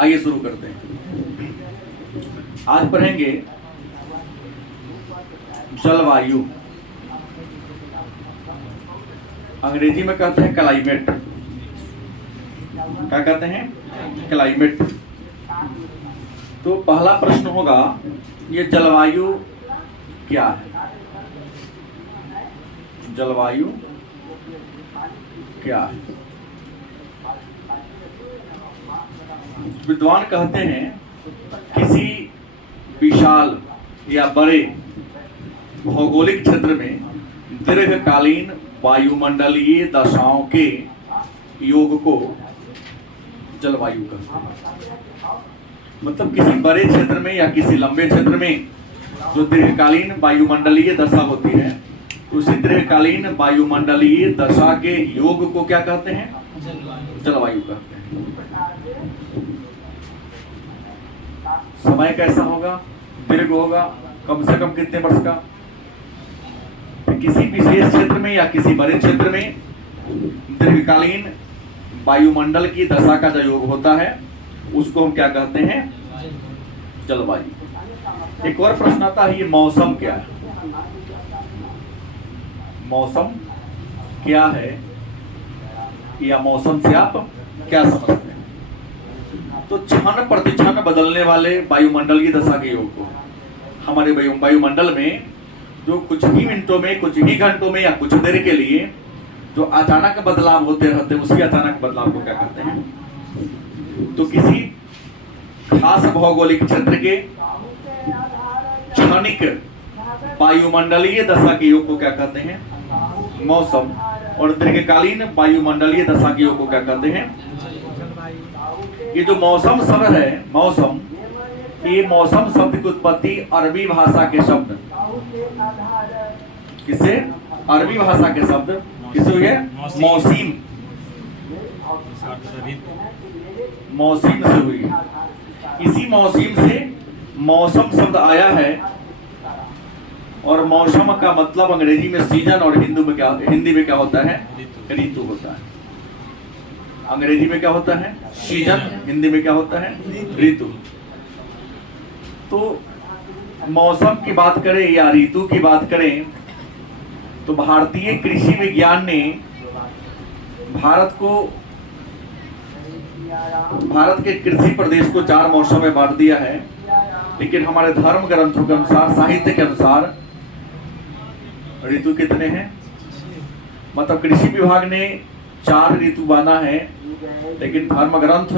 आइए शुरू करते हैं। आज पढ़ेंगे जलवायु। अंग्रेजी में कहते हैं क्लाइमेट। क्या कहते हैं? क्लाइमेट। तो पहला प्रश्न होगा, ये जलवायु क्या है? जलवायु क्या है? विद्वान कहते हैं किसी विशाल या बड़े भौगोलिक क्षेत्र में दीर्घकालीन वायुमंडलीय दशाओं के योग को जलवायु कहते हैं। मतलब किसी बड़े क्षेत्र में या किसी लंबे क्षेत्र में जो दीर्घकालीन वायुमंडलीय दशा होती है, उसी दीर्घकालीन वायुमंडलीय दशा के योग को क्या कहते हैं? जलवायु कहते हैं। समय कैसा होगा? दीर्घ होगा, कम से कम कितने वर्ष का? किसी विशेष क्षेत्र में या किसी बड़े क्षेत्र में दीर्घकालीन वायुमंडल की दशा का जो योग होता है उसको हम क्या कहते हैं? जलवायु। एक और प्रश्न आता है, ये मौसम क्या है? मौसम क्या है या मौसम से आप क्या समझते हैं? तो क्षण प्रतिक्षण बदलने वाले वायुमंडल की दशा के योग को, हमारे वायुमंडल में जो कुछ ही मिनटों में, कुछ ही घंटों में या कुछ देर के लिए जो अचानक बदलाव होते रहते हैं, उसी अचानक बदलाव को क्या कहते हैं? तो किसी खास भौगोलिक क्षेत्र के क्षणिक वायुमंडलीय दशा के योग को क्या कहते हैं? मौसम। और दीर्घकालीन वायुमंडलीय दशा के योग को क्या कहते हैं? ये जो मौसम शब्द है, मौसम, ये मौसम शब्द की उत्पत्ति अरबी भाषा के शब्द, किसे? अरबी भाषा के शब्द किसे हुई है? मौसीम। मौसीम से हुई है। इसी मौसीम से मौसम शब्द आया है। और मौसम का मतलब अंग्रेजी में सीजन और हिंदी में क्या होता है? ऋतु होता है। अंग्रेजी में क्या होता है? सीजन। हिंदी में क्या होता है? ऋतु। तो मौसम की बात करें या ऋतु की बात करें तो भारतीय कृषि विज्ञान ने भारत के कृषि प्रदेश को 4 मौसम में बांट दिया है। लेकिन हमारे धर्म ग्रंथों के अनुसार, साहित्य के अनुसार ऋतु कितने हैं? मतलब कृषि विभाग ने 4 ऋतु माना है, लेकिन धर्म ग्रंथ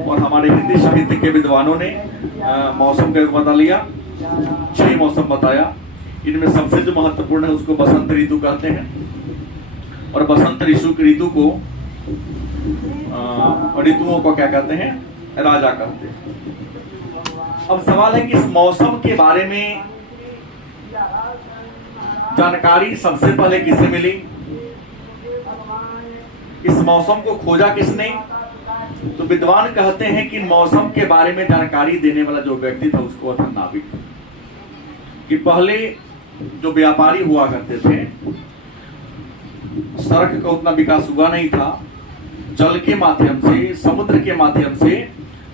और हमारे हिंदी साहित्य के विद्वानों ने मौसम का बता लिया, 6 मौसम बताया। इनमें सबसे जो महत्वपूर्ण है उसको बसंत ऋतु कहते हैं। और बसंत ऋतु को ऋतुओं को क्या कहते हैं? राजा कहते हैं। अब सवाल है कि इस मौसम के बारे में जानकारी सबसे पहले किसे मिली? इस मौसम को खोजा किसने? तो विद्वान कहते हैं कि मौसम के बारे में जानकारी देने वाला जो व्यक्ति था उसको था नाविक। कि पहले जो व्यापारी हुआ करते थे, सड़क का उतना विकास हुआ नहीं था, जल के माध्यम से, समुद्र के माध्यम से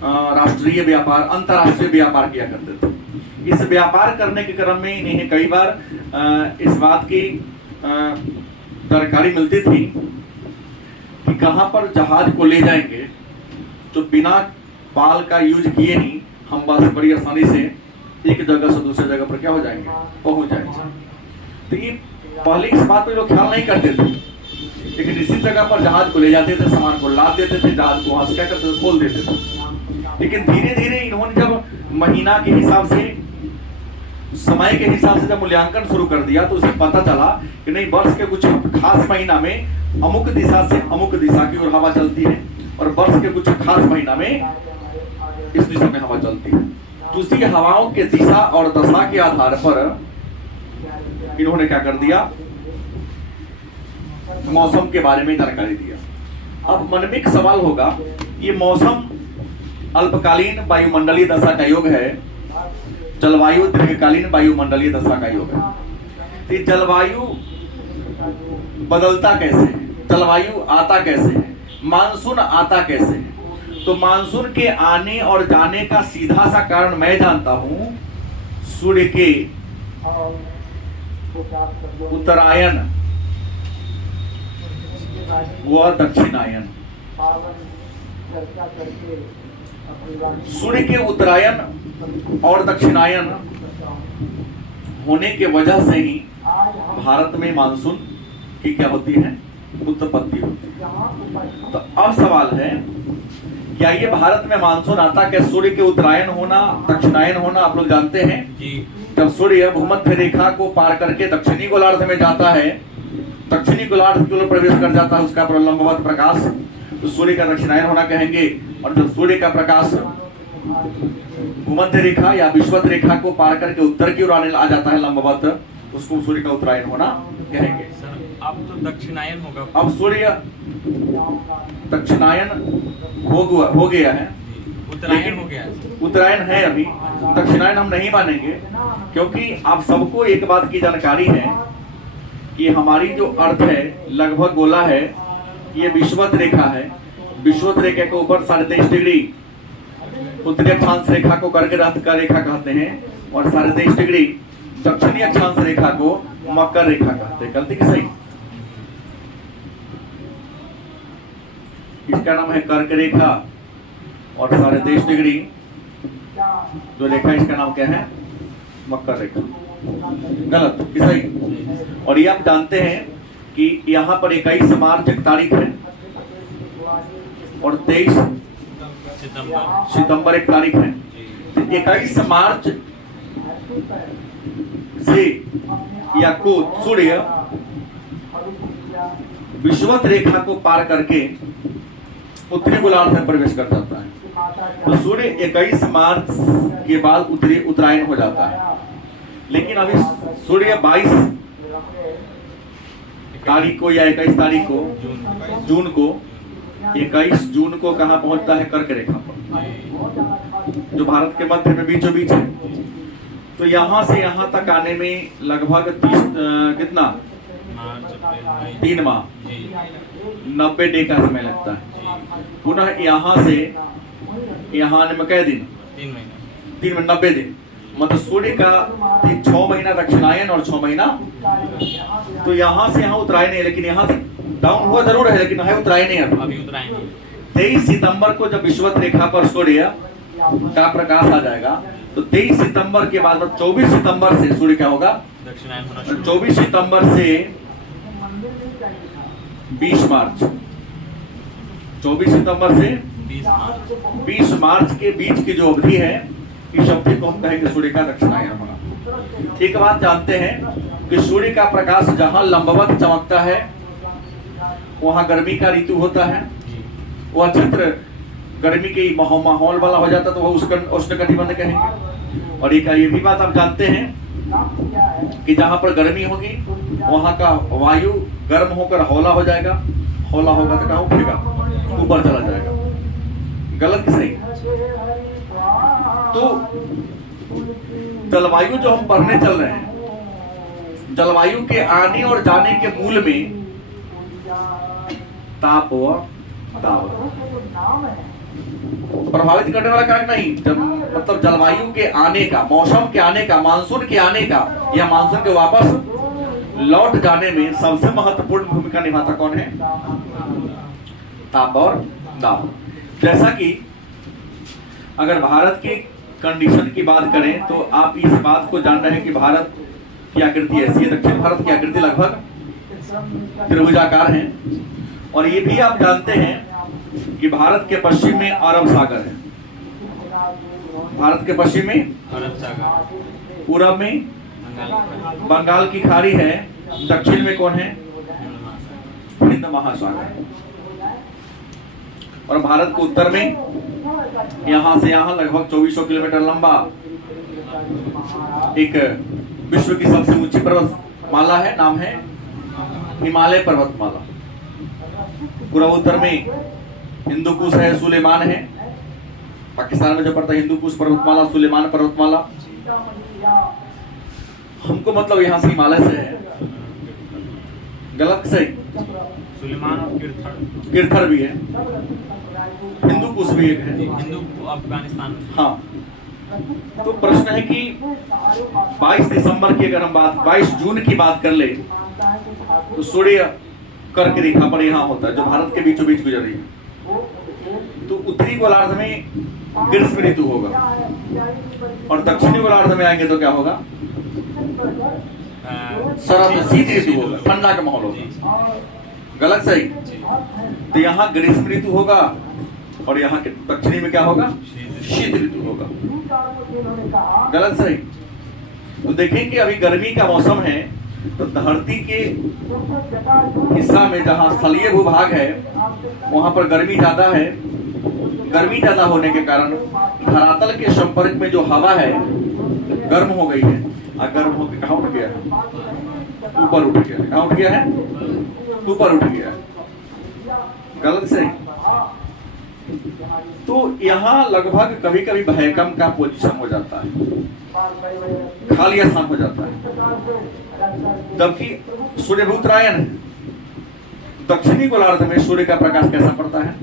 राष्ट्रीय व्यापार, अंतरराष्ट्रीय व्यापार किया करते थे। इस व्यापार करने के क्रम में इन्हें कई बार इस बात की जानकारी मिलती थी कि कहां पर जहाज को ले जाएंगे तो बिना पाल का यूज किए ही हम बस बड़ी आसानी से एक जगह से दूसरे जगह पर क्या हो जाएंगे? पहुंच जाएंगे। तो ये पहले इस बात पे लोग ख्याल नहीं करते थे, लेकिन इसी जगह पर जहाज को ले जाते थे, सामान को लाद देते थे, जहाज को वहां से क्या करते थे? खोल देते थे। लेकिन धीरे धीरे इन्होंने जब महीना के हिसाब से, समय के हिसाब से जब मूल्यांकन शुरू कर दिया तो उसे पता चला कि नहीं, वर्ष के कुछ खास महीना में अमुक दिशा से अमुक दिशा की ओर हवा चलती है और वर्ष के कुछ खास महीना में इस दिशा में हवा चलती है। तो उसी हवाओं के दिशा और दशा के आधार पर इन्होंने क्या कर दिया? मौसम के बारे में जानकारी दिया। अब मन में एक सवाल होगा, ये मौसम अल्पकालीन वायुमंडलीय दशा का योग है, जलवायु दीर्घकालीन वायुमंडलीय दशा का योग है। तो जलवायु बदलता कैसे है? जलवायु आता कैसे है? मानसून आता कैसे है? तो मानसून के आने और जाने का सीधा सा कारण मैं जानता हूं, सूर्य के उत्तरायण व दक्षिणायन। सूर्य के उत्तरायण और दक्षिणायन होने के वजह से ही भारत में मानसून की क्या होती है, उत्पत्ति होती है। तो अब सवाल है, क्या ये भारत में मानसून आता क्या सूर्य के उत्तरायण होना, दक्षिणायन होना आप लोग जानते हैं जी। जब सूर्य भूमध्य रेखा को पार करके दक्षिणी गोलार्ध में जाता है, दक्षिणी गोलार्ध की ओर प्रवेश कर जाता है उसका लंबवत प्रकाश, तो सूर्य का दक्षिणायन होना कहेंगे। और जब सूर्य का प्रकाश भूमध्य रेखा या विषुवत रेखा को पार करके उत्तर की ओर आ जाता है लंबवत, उसको सूर्य का उत्तरायण होना कहेंगे। अब तो दक्षिणायन होगा। अब सूर्य दक्षिणायन हो गया है, उत्तरायण हो गया, उत्तरायण है अभी, दक्षिणायन हम नहीं मानेंगे, क्योंकि आप सबको एक बात की जानकारी है कि हमारी जो अर्थ है लगभग गोला है, ये विषुवत रेखा है। विषुवत रेखा के ऊपर 23.5 डिग्री उत्तरी अक्षांश रेखा को कर्क रेखा कहते हैं, और 23.5 डिग्री दक्षिणी अक्षांश रेखा को मकर रेखा कहते हैं। गलती की सही? इसका नाम है कर्क रेखा, और 23.5 डिग्री जो रेखा इसका नाम क्या है, मकर रेखा। गलत कि सही? और ये आप जानते हैं कि यहाँ पर 21 मार्च एक तारीख है और 23 सितंबर एक तारीख है। 21 मार्च से या को सूर्य विषुवत रेखा को पार करके उत्तरी गोलार्ध में प्रवेश कर जाता है। तो सूर्य 21 मार्च के बाद उत्तरायण हो जाता है। लेकिन अभी सूर्य 22 तारीख को या 21 तारीख को जून को 21 जून को कहाँ पहुंचता है, कर्क रेखा पर, जो भारत के मध्य में बीचों बीच है। तो यहाँ से यहाँ तक आने में लगभग 30 कितना 3 माह 90 डे का समय लगता है। पुनः यहाँ से यहाँ आने में कै दिन, 3 में 90 दिन। मतलब सूर्य का 6 महीना दक्षिणायन और 6 महीना, तो यहाँ से यहाँ उत्तरायण है, लेकिन यहाँ से डाउन हुआ जरूर है, लेकिन है उत्तरायण है अभी। 23 सितंबर को जब विषुवत रेखा पर सूर्य का प्रकाश आ जाएगा, तो 23 सितंबर के बाद 24 सितंबर से सूर्य क्या होगा, दक्षिणायन होना शुरू। 24 सितंबर से 20 मार्च, 24 सितंबर से 20 मार्च के बीच की जो अवधि है, इस अवधि को हम कहेंगे सूर्य का दक्षिणायन होना। एक बात जानते हैं कि सूर्य का प्रकाश जहां लंबवत चमकता है वहां गर्मी का ऋतु होता है, वह क्षेत्र गर्मी के माहौल वाला हो जाता है, तो वह उष्णकटिबंध कहेंगे। और एक ये भी बात आप जानते हैं कि जहां पर गर्मी होगी वहां का वायु गर्म होकर हौला हो जाएगा, हौला होगा तो कहाँ उठेगा, ऊपर चला जाएगा। गलत कि सही? तो जलवायु जो हम पढ़ने चल रहे हैं, जलवायु के आने और जाने के मूल में ताप व दाब प्रभावित करने वाला कारक नहीं, मतलब जलवायु के आने का, मौसम के आने का, मानसून के आने का या मानसून के वापस लौट जाने में सबसे महत्वपूर्ण भूमिका निभाता कौन है, ताप और दाब। जैसा कि अगर भारत की कंडीशन की बात करें तो आप इस बात को जान रहे हैं कि भारत की आकृति ऐसी है, दक्षिण भारत की आकृति लगभग त्रिभुजाकार है। और ये भी आप जानते हैं कि भारत के पश्चिम में अरब सागर है, भारत के पश्चिम में अरब सागर, पूरब में बंगाल की खाड़ी है, दक्षिण में कौन है, हिंद महासागर। और भारत को उत्तर में यहाँ से यहाँ लगभग 2400 किलोमीटर लंबा एक विश्व की सबसे ऊंची पर्वतमाला है, नाम है हिमालय पर्वतमाला। पूरा उत्तर में हिंदू कुश है, सुलेमान है, पाकिस्तान में जो पड़ता है हिंदू कुश पर्वतमाला, सुलेमान पर्वतमाला। हमको मतलब यहाँ से हिमालय से है, गलत से सुलेमान और गिरथर भी है। हिंदू कुश भी एक है। हिंदू अफगानिस्तान में। हाँ, तो प्रश्न है कि 22 दिसंबर की अगर हम 22 जून की बात कर ले तो सूर्य कर्क रेखा पर यहाँ होता है, जो भारत के बीचों बीच गुजर रही है। तो उत्तरी गोलार्ध में ग्रीष्म ऋतु होगा और दक्षिणी गोलार्ध में आएंगे तो क्या होगा? शरद शीत ऋतु होगा, ठंडा का माहौल होगा। गलत सही? तो यहाँ ग्रीष्म ऋतु होगा और यहाँ के दक्षिणी में क्या होगा? शीत ऋतु होगा। गलत सही? तो देखें कि अभी गर्मी का मौसम है, तो धरती के हिस्सा में जहाँ स्थलीय भूभाग है वहां पर गर्मी ज्यादा है। गर्मी ज्यादा होने के कारण धरातल के संपर्क में जो हवा है गर्म हो गई है। गर्म होकर कहाँ उठ गया है? ऊपर उठ गया है। कहाँ उठ गया है? ऊपर उठ गया है। गलत सही? तो यहाँ लगभग कभी कभी भयकम का पोजीशन हो जाता है, खाली स्थान हो जाता है, जबकि सूर्य उत्तरायण है। दक्षिणी गोलार्ध में सूर्य का प्रकाश कैसा पड़ता है?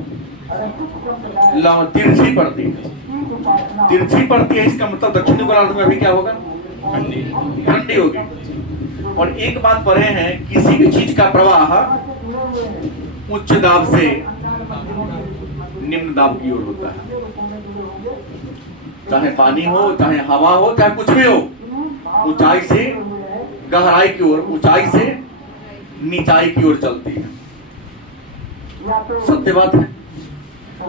तिरछी पड़ती है। तिरछी पड़ती है, इसका मतलब दक्षिणी गोलार्ध में अभी क्या होगा? ठंडी होगी। और एक बात पढ़े हैं, किसी भी चीज का प्रवाह उच्च दाब से निम्न दाब की ओर होता है। चाहे पानी हो, चाहे हवा हो, चाहे कुछ भी हो, ऊंचाई से गहराई की ओर, ऊंचाई से नीचाई की ओर चलती है। सत्य बात है।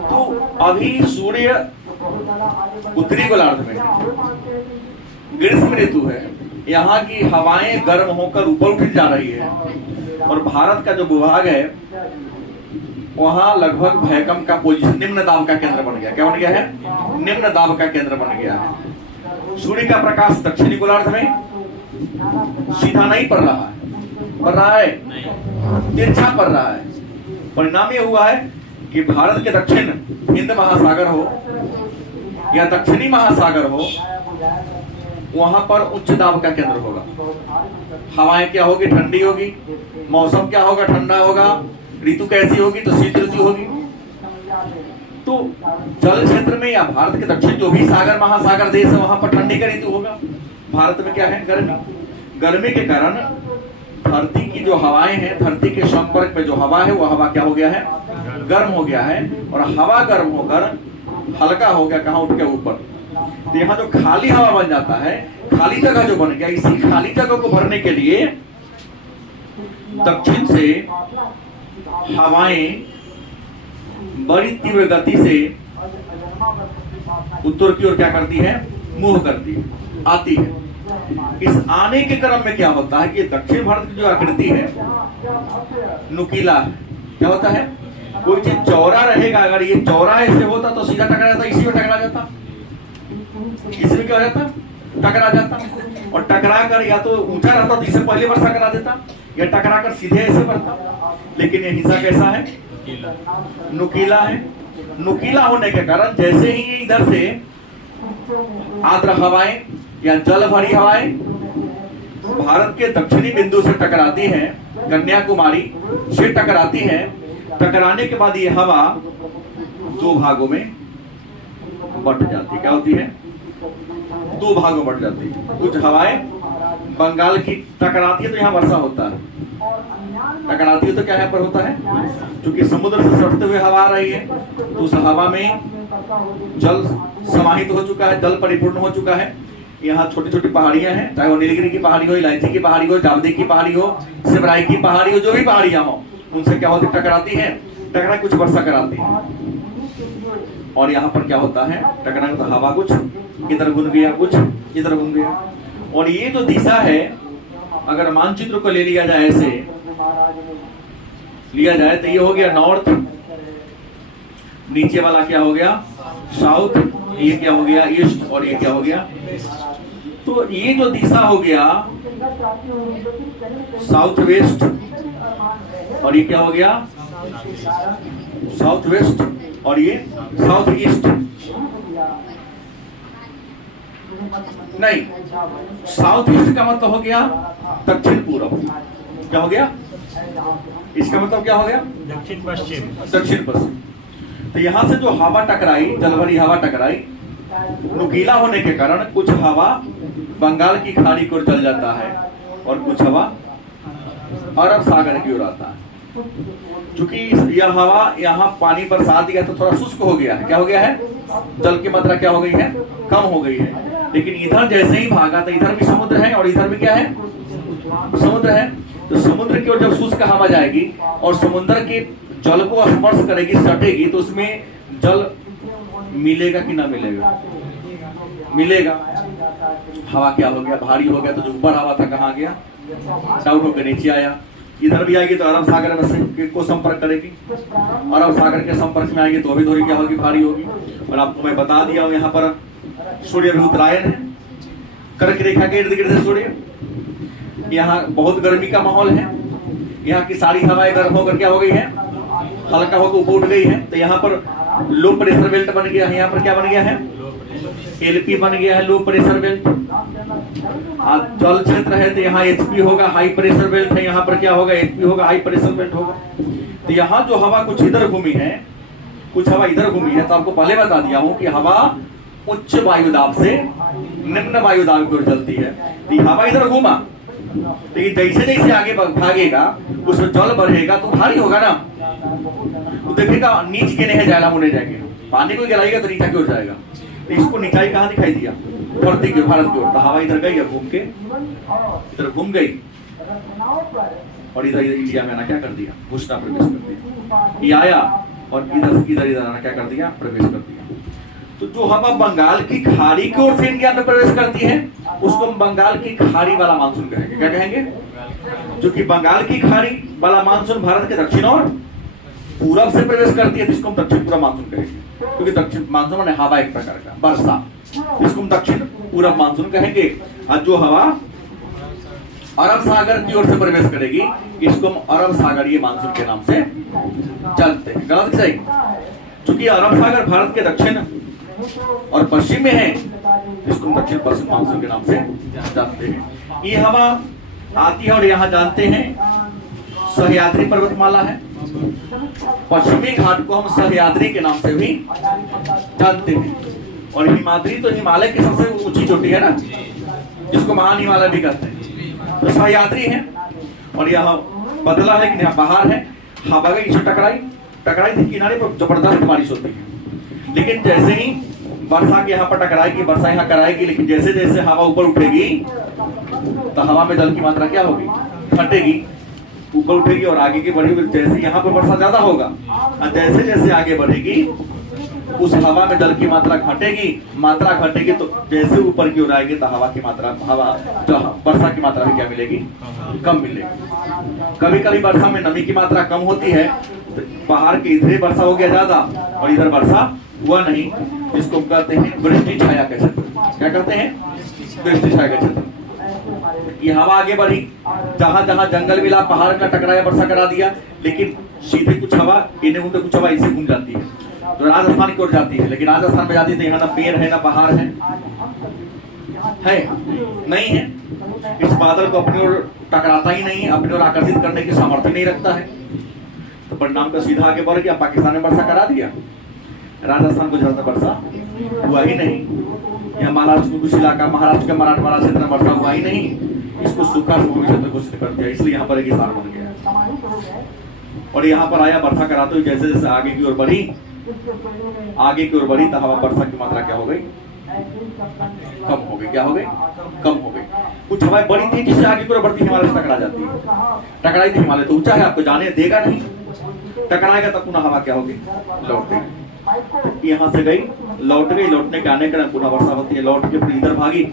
तो अभी सूर्य उत्तरी गोलार्ध में ग्रीष्म ऋतु है, यहाँ की हवाएं गर्म होकर ऊपर उठ जा रही है और भारत का जो भूभाग है वहां लगभग भयकम का पोजीशन, निम्न दाब का केंद्र बन गया। क्या बन गया है? निम्न दाब का केंद्र बन गया है। सूर्य का प्रकाश दक्षिणी गोलार्ध में सीधा नहीं पड़ रहा है, पड़ रहा है तिरछा पड़ रहा है। परिणाम ये हुआ है कि भारत के दक्षिण हिंद महासागर हो या दक्षिणी महासागर हो, वहां पर उच्च दाब का केंद्र होगा। हवाएं क्या होगी? ठंडी होगी। मौसम क्या होगा? ठंडा होगा। ऋतु कैसी होगी? तो शीत ऋतु होगी। तो जल क्षेत्र में या भारत के दक्षिण जो भी सागर महासागर देश है वहां पर ठंडी का ऋतु होगा। भारत में क्या है? गर्मी। गर्मी के कारण धरती की जो हवाएं हैं, धरती के संपर्क में जो हवा है वो हवा क्या हो गया है? गर्म हो गया है। और हवा गर्म होकर हल्का हो गया, कहाँ उठ गया? ऊपर। तो यहाँ जो खाली हवा बन जाता है, खाली जगह जो बन गया, इसी खाली जगह को भरने के लिए दक्षिण से हवाएं बड़ी तीव्र गति से उत्तर की ओर क्या करती है? मूव करती है, आती है। इस आने के क्रम में क्या होता है कि दक्षिण भारत की जो आकृति है नुकीला है। क्या होता है? कोई चीज चौड़ा रहेगा, अगर ये चौड़ा ऐसे होता तो सीधा टकरा जाता, इसी में टकरा जाता। इसमें क्या हो जाता? टकरा जाता। और टकरा कर या तो ऊंचा रहता तो इसे पहले वर्षा करा देता, या टकरा कर सीधे ऐसे बढ़ता। लेकिन ये हिस्सा कैसा है? नुकीला है। नुकीला होने के कारण जैसे ही इधर से आर्द्र हवाएं या जल भरी हवाएं भारत के दक्षिणी बिंदु से टकराती हैं, कन्याकुमारी से टकराती हैं, टकराने के बाद ये हवा दो भागों में बट जाती है। क्या होती है? दो भागों में बट जाती है। कुछ हवाएं बंगाल की टकराती है तो यहाँ वर्षा होता है, टकराती है तो क्या यहाँ पर होता है? क्योंकि समुद्र से सटते हुए हवा आ रही है तो उस हवा में जल समाहित हो चुका है, जल परिपूर्ण हो चुका है। यहाँ छोटी छोटी पहाड़ियां हैं, चाहे वो नीलगिरी की पहाड़ी हो, इलायची की पहाड़ी हो, जावदी की पहाड़ी हो, सिमराई की पहाड़ी हो, जो भी पहाड़ियां हो, उनसे क्या होती? टकराती है, टकरा कुछ वर्षा कराती है। और यहाँ पर क्या होता है? टकराने तो हवा कुछ इधर घूम गया, कुछ इधर घूम गया। और ये जो दिशा है, अगर मानचित्र को ले लिया जाए, ऐसे लिया जाए तो ये हो गया नॉर्थ, नीचे वाला क्या हो गया? साउथ, ये क्या हो गया? ईस्ट, और ये क्या हो गया? तो ये जो दिशा हो गया साउथ वेस्ट, और ये क्या हो गया? साउथ वेस्ट, और ये साउथ ईस्ट। नहीं, साउथ ईस्ट का मतलब हो गया दक्षिण पूर्व। क्या हो गया? इसका मतलब क्या हो गया? दक्षिण पश्चिम। दक्षिण पश्चिम। तो यहाँ से जो हवा टकराई, जल भरी हवा टकराई, नुकीला होने के कारण कुछ हवा बंगाल की खाड़ी की ओर चल जाता है और कुछ हवा अरब सागर की ओर आता है। चूंकि यह हवा यहाँ पानी बरसा दिया तो थोड़ा शुष्क हो गया है। क्या हो गया है? जल की मात्रा क्या हो गई है? कम हो गई है। लेकिन इधर जैसे ही भागा तो इधर भी समुद्र है और इधर भी क्या है? समुद्र है। तो समुद्र की ओर जब शुष्क हवा जाएगी और समुद्र के जल को स्पर्श करेगी, सटेगी, तो उसमें जल मिलेगा कि ना मिलेगा? मिलेगा। हवा क्या हो गया? भारी हो गया। तो जो ऊपर हवा था कहाँ गया? डाउन होकर नीचे आया। इधर भी आएगी तो अरब सागर में से को संपर्क करेगी, अरब सागर के संपर्क में आएगी तो अभी थोड़ी क्या होगी? भारी होगी। और आपको मैं बता दिया हूँ यहाँ पर सूर्य भी उत्तरायण है, कर्क रेखा के इर्द गिर्द सूर्य। यहाँ बहुत गर्मी का माहौल है। यहाँ की सारी हवाएं गर्म होकर क्या हो गई है? हल्का होकर ऊपर उठ गई है। तो यहाँ पर लो प्रेशर बेल्ट बन गया है। यहाँ पर क्या बन गया है? एलपी बन गया है, लो प्रेशर बेल्ट। जल क्षेत्र है तो यहाँ एचपी होगा, हाई प्रेशर बेल्ट है। यहाँ पर क्या होगा? एचपी होगा, हाई प्रेशर बेल्ट होगा। तो यहाँ जो हवा कुछ इधर घूमी है, कुछ हवा इधर घूमी है, तो आपको पहले बता दिया हूँ कि हवा उच्च वायुदाब से निम्न वायुदाब की ओर चलती है। तो हवा इधर घूमा, लेकिन जैसे जैसे आगे भागेगा उसमें जल बढ़ेगा तो भारी होगा ना। तो देखिएगा नीच के नहीं जाएगा, मुने जाएंगे। पानी को गिराएगा तो नीचा की ओर जाएगा। तो इसको निचाई कहाँ दिखाई दिया? धरती के, भारत की ओर। तो हवा इधर गई, घूम के इधर घूम गई और इधर इंडिया में आना क्या कर दिया? घुसना प्रवेश कर दिया। ये आया और इधर आना क्या कर दिया? प्रवेश कर दिया। तो जो हवा बंगाल की खाड़ी की ओर से इंडिया में प्रवेश करती है उसको हम बंगाल की खाड़ी वाला मानसून कहेंगे। क्या कहेंगे? जो कि बंगाल की खाड़ी वाला मानसून भारत के दक्षिण और पूरब से प्रवेश करती है, जिसको हम दक्षिण पूरब मानसून कहेंगे। क्योंकि दक्षिण मानसून माने हवा एक प्रकार का वर्षा, इसको हम दक्षिण पूरब मानसून कहेंगे। और जो हवा अरब सागर की ओर से प्रवेश करेगी इसको हम अरब सागरीय मानसून के नाम से जानते हैं। गलत सही? क्योंकि अरब सागर भारत के दक्षिण और पश्चिम में है, इसको हम दक्षिण पश्चिम मानसून के नाम से जानते हैं। ये हवा आती है और यहाँ जानते हैं सह्याद्री पर्वतमाला है। पश्चिमी घाट को हम सह्याद्री के नाम से भी जानते हैं। और हिमाद्री तो हिमालय की सबसे ऊंची चोटी है ना, जिसको महान हिमालय भी कहते हैं। तो सह्याद्री है और यह बदला है कि यहाँ बाहर है। हवा गई, टकराई थी किनारे पर, जबरदस्त बारिश होती है। लेकिन जैसे ही वर्षा के यहाँ पर टकराएगी, वर्षा यहाँ कराएगी, लेकिन जैसे जैसे हवा ऊपर उठेगी तो हवा में जल की मात्रा क्या होगी? घटेगी, ऊपर उठेगी और आगे की बढ़ेगी। जैसे यहाँ पर वर्षा ज्यादा होगा और जैसे जैसे आगे बढ़ेगी उस हवा में जल की मात्रा घटेगी। तो जैसे ऊपर की ओर आएगी तो हवा जो वर्षा की मात्रा भी क्या मिलेगी? कम मिलेगी। कभी कभी वर्षा में नमी की मात्रा कम होती है, तो बाहर के इधर वर्षा हो गया ज्यादा और इधर वर्षा हुआ नहीं, जिसको कहते हैं वृष्टि छाया का क्षेत्र। क्या कहते हैं? वृष्टि छाया का क्षेत्र। ये हवा आगे बढ़ी, जहां जहां जंगल मिला, पहाड़ का टकराया, वर्षा करा दिया, लेकिन सीधे कुछ हवा इन्हें घूमते, कुछ हवा इसे घूम जाती है तो राजस्थान की ओर जाती है। लेकिन राजस्थान में जाती है तो यहाँ ना पेड़ है ना पहाड़ है नहीं है। इस बादल को अपनी ओर टकराता ही नहीं है, अपनी ओर आकर्षित करने की सामर्थ्य नहीं रखता है। तो परिणाम का सीधा आगे बढ़ गया, पाकिस्तान में वर्षा करा दिया, राजस्थान गुजरात में वर्षा हुआ ही नहीं। या महाराष्ट्र में कुछ इलाका, महाराष्ट्र के मराठवाड़ा क्षेत्र में वर्षा हुआ ही नहीं, इसको सूखा भूमि क्षेत्र घोषित कर दिया, इसलिए यहाँ पर एक हिसार बन गया। और यहाँ पर आया वर्षा कराते हुए, जैसे जैसे आगे की ओर बढ़ी तो हवा वर्षा की मात्रा क्या हो गई? कम हो गई। क्या हो गई? कम हो गई। कुछ हवाएं बड़ी तेजी से आगे की ओर बढ़ती हिमालय से टकरा जाती है। टकराई थी हिमालय तो ऊंचा है, आपको जाने देगा नहीं, टकराएगा तब पुनः हवा क्या होगी? लौट गई। यहाँ से गई, लौट गई, लौटने के आने के पुनः वर्षा होती है। लौट के फिर इधर भागी,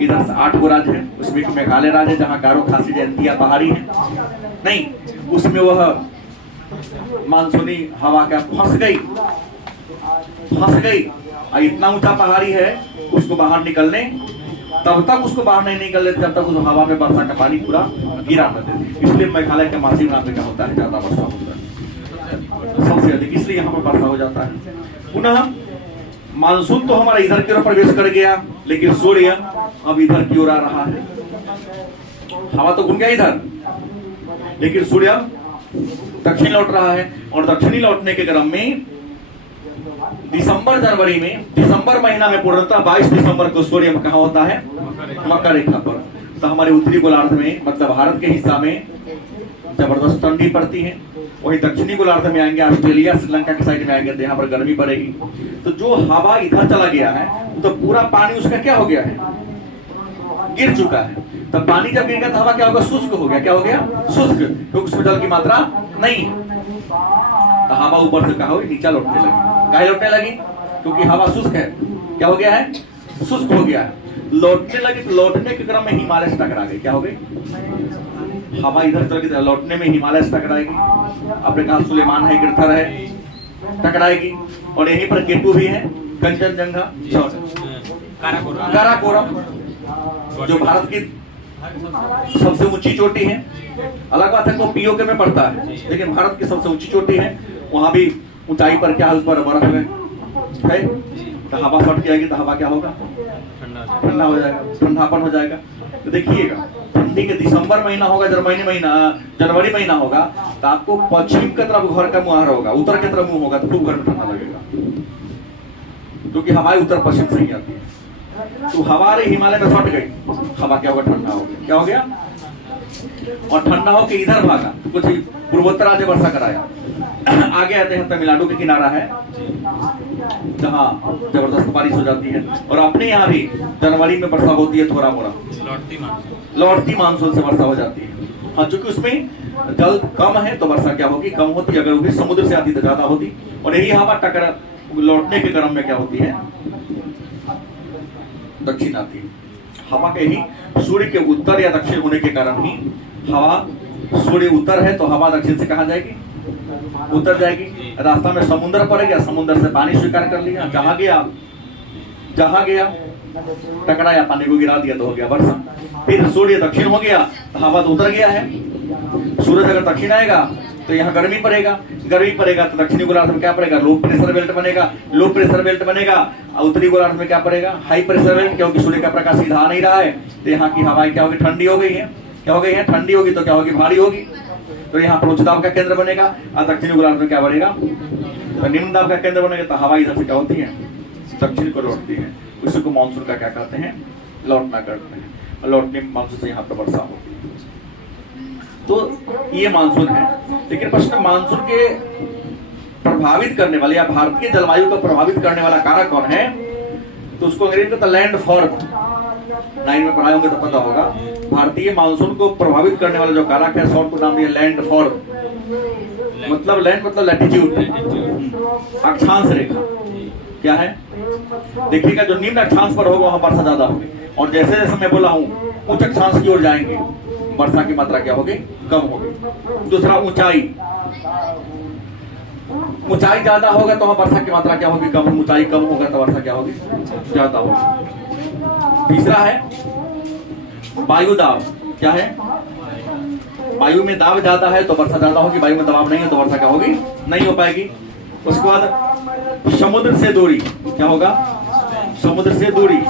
इधर से 8 राज्य है, उसमें मेघालय राज्य जहाँ गारो खासी जयंतिया पहाड़ी है नहीं, उसमें वह मानसूनी हवा क्या फंस गई और इतना ऊंचा पहाड़ी है, उसको बाहर निकलने तब तक उसको बाहर नहीं निकल लेते जब तक उस हवा में वर्षा का पानी पूरा गिरा न देते। इसलिए मेघालय के मानसून में क्या होता है? ज्यादा वर्षा होता है, सबसे अधिक, इसलिए यहाँ पर वर्षा हो जाता है। पुनः मानसून तो हमारा इधर की ओर प्रवेश कर गया, लेकिन सूर्य अब इधर की ओर आ रहा है। हवा तो घूम गया इधर, लेकिन सूर्य दक्षिण लौट रहा है और दक्षिणी लौटने के क्रम में दिसंबर जनवरी में, दिसंबर महीना में पूर्णतः 22 दिसंबर को सूर्य कहाँ होता है? मकर रेखा पर। तो हमारे उत्तरी गोलार्ध में मतलब भारत के हिस्सा में जबरदस्त ठंडी पड़ती है। वही दक्षिणी गोलार्ध में आएंगे, ऑस्ट्रेलिया श्रीलंका के साइड में आएंगे तो यहाँ पर गर्मी पड़ेगी। तो जो हवा इधर चला गया है तो पूरा पानी उसका क्या हो गया है? गिर चुका है। तो पानी जब गिर गया तो हवा क्या होगा? शुष्क हो गया। क्या हो गया? शुष्क, क्योंकि उसमें जल की मात्रा नहीं है। तो हवा ऊपर से क्या होगी? नीचे लौटने लगी। काहे लौटने लगी? क्योंकि हवा शुष्क है। क्या हो गया है? शुष्क हो गया है। लौटने लगी तो लौटने के क्रम में हिमालय से टकरा गई। क्या हो गई? हवा इधर चल गई, लौटने में हिमालय से टकराएगी। आपने कहा सुलेमान है, गिरथर है, टकराएगी। और यहीं पर केटू भी है, कंचनजंगा, काराकोरम, जो भारत की सबसे ऊंची चोटी है। अलग बात है वो पीओके में पड़ता है, लेकिन भारत की सबसे ऊंची चोटी है। वहां भी ऊंचाई पर क्या है? उस पर बर्फ है। तो हवा फट जाएगी तो हवा क्या होगा? ठंडा हो जाएगा, ठंडापन हो जाएगा। तो देखिएगा ठंडी के दिसंबर महीना होगा, जनवरी महीना होगा तो आपको पश्चिम की तरफ घर का मुहार होगा, उत्तर की तरफ मुंह होगा तो खूब घर में ठंडा लगेगा, क्योंकि हवाएं उत्तर पश्चिम से ही आती है। तो हमारे हिमालय में फट गई, हवा क्या होगा? ठंडा हो गया। क्या हो गया? और ठंडा होकर इधर भागा तो कुछ पूर्वोत्तर राज्य वर्षा कराया। आगे आते हैं तमिलनाडु के किनारा है जहाँ जबरदस्त बारिश हो जाती है। और अपने यहाँ भी जनवरी में वर्षा होती है, थोड़ा मोड़ा लौटती मानसून से वर्षा हो जाती है। हाँ, चूंकि उसमें जल कम है तो वर्षा क्या होगी? कम होती। अगर वो भी समुद्र से आती तो ज्यादा होती। और यही हवा टकरा लौटने के क्रम में क्या होती है? दक्षिण आती है। हवा के ही सूर्य के उत्तर या दक्षिण होने के कारण ही हवा, सूर्य उत्तर है तो हवा दक्षिण से कहाँ जाएगी? उत्तर जाएगी। रास्ता में समुद्र पड़ेगा, समुद्र से पानी स्वीकार कर लिया, जहां गया टकराया, पानी को गिरा दिया तो हो गया वर्षा। फिर सूर्य दक्षिण हो गया तो हवा तो उतर गया है। सूरज अगर दक्षिण आएगा तो यहाँ गर्मी पड़ेगा तो दक्षिणी गोलार्ध में क्या पड़ेगा? लो प्रेशर बेल्ट बनेगा। उत्तरी गोलार्ध में क्या पड़ेगा? हाई प्रेशर बेल्ट, क्योंकि सूर्य का प्रकाश सीधा आ नहीं रहा है तो यहाँ की हवाएं क्या होगी? ठंडी हो गई है। क्या हो गई है? ठंडी होगी तो क्या होगी? भारी होगी। तो यहाँ पर उच्च दाब का केंद्र बनेगा और दक्षिणी गोलार्ध में क्या बनेगा? तो निम्न दाब का केंद्र बनेगा। तो हवा इधर से क्या होती है? दक्षिण को लौटती है। उसी को मानसून का क्या कहते हैं? लौटना करते हैं। और लौटने मानसून से यहाँ पर वर्षा होती है। तो ये मानसून है। लेकिन प्रश्न, मानसून के प्रभावित करने वाले या भारतीय जलवायु को प्रभावित करने वाला कारक कौन है? तो उसको अंग्रेजी में लैंड फॉर्म, 9 में पढ़ाए होंगे तो पता होगा। भारतीय मानसून को प्रभावित करने वाला जो कारक है, शॉर्ट को नाम दिया लैंड फॉर्म। मतलब लैंड मतलब लैटिट्यूड, अक्षांश रेखा। क्या है? देखिएगा जो निम्न अक्षांश पर होगा वहां वर्षा ज्यादा होगी, और जैसे जैसे मैं बोला हूँ उच्च अक्षांश की ओर जाएंगे वर्षा की मात्रा क्या होगी? कम होगी। दूसरा ऊंचाई ज्यादा होगा तो वहां वर्षा की मात्रा क्या होगी? कम। ऊंचाई कम होगा तो वर्षा क्या होगी? ज्यादा होगी। तीसरा है वायु दाब। क्या है? वायु में दाब ज्यादा है तो वर्षा ज्यादा होगी, वायु में दबाव नहीं है तो वर्षा क्या होगी? नहीं हो पाएगी। उसके बाद समुद्र से दूरी। क्या होगा? समुद्र से दूरी।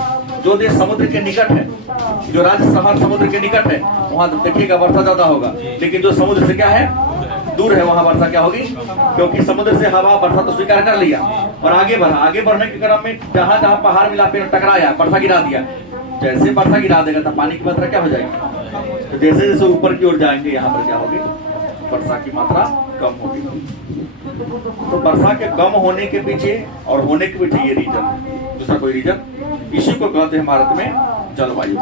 जो देश समुद्र के निकट है, जो राज्य शहर समुद्र के निकट है, वहां देखिएगा वर्षा ज्यादा होगा। लेकिन जो समुद्र से क्या है? दूर है, वहां वर्षा क्या होगी? क्योंकि समुद्र से हवा वर्षा तो स्वीकार कर लिया और आगे बढ़ने के क्रम में जहां जहां पहाड़ मिला पेड़ टकराया, वर्षा गिरा दिया। जैसे वर्षा गिरा देगा तो पानी की मात्रा क्या हो जाएगी? तो जैसे जैसे ऊपर की ओर जाएंगे यहाँ पर क्या होगी? वर्षा की मात्रा कम होगी। तो वर्षा के कम होने के पीछे और होने के पीछे ये रीजन है। दूसरा कोई रीजन, इसी को कहते हैं भारत में जलवायु।